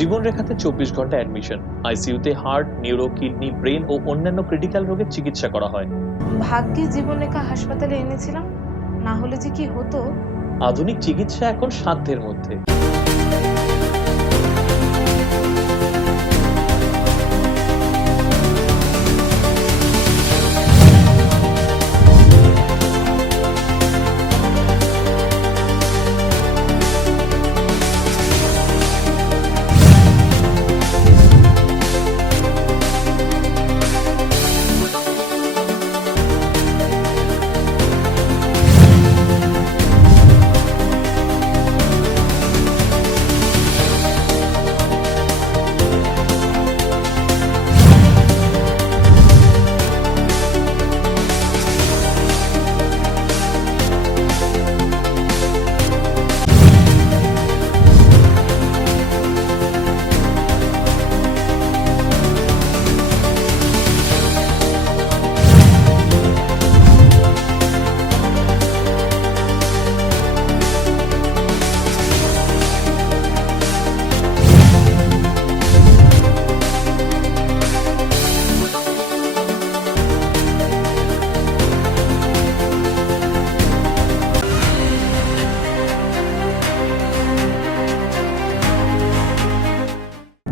জীবনরেখাতে 24 ঘন্টা অ্যাডমিশন। আইসিইউতে heart, neuro, kidney, brain ও অন্যান্য ক্রিটিক্যাল রোগের চিকিৎসা করা হয়। ভাগ্যে জীবনরেখা হাসপাতালে এনেছিলাম, না হলে যে কি হতো। আধুনিক চিকিৎসা এখন সাধ্যের মধ্যে।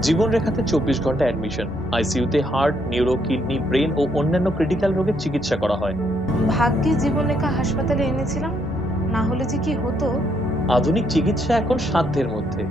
জীবনরেখাতে 24 ঘন্টা অ্যাডমিশন। আইসিইউতে হার্ট, নিউরো, কিডনি, ব্রেন ও অন্যান্য ক্রিটিক্যাল রোগের চিকিৎসা করা হয়। ভাগ্যে জীবনরেখা হাসপাতালে এনেছিলাম, না হলে যে কি হতো। আধুনিক চিকিৎসা এখন সাধ্যের মধ্যে।